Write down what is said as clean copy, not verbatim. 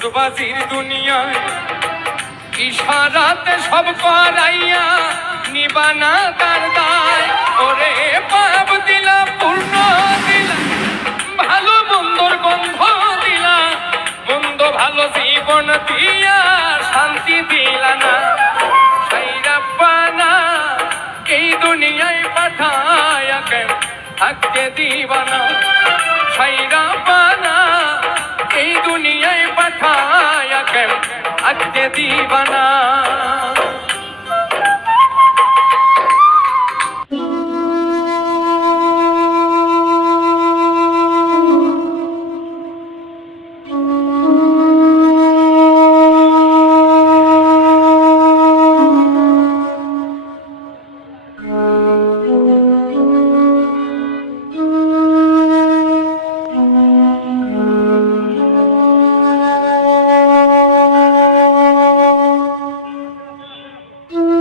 সুদবাজির দুনিয়ায় ইশারাতে সব করাইয়া নিবানা তার দায়। ওরে পাপ দিলা পূর্ণ দিলা, ভালো মন্দর গন্ধ দিলা, মন্দ ভালো জীবন দিয়া শান্তি দিলা না। সাইরাব্বানা এই দুনিয়ায় পাঠায়া কেন থাকতে দিবা না। সাইরাব্বানা এই দুনিয়ায় পাঠায়া কেন থাকতে দিবা না।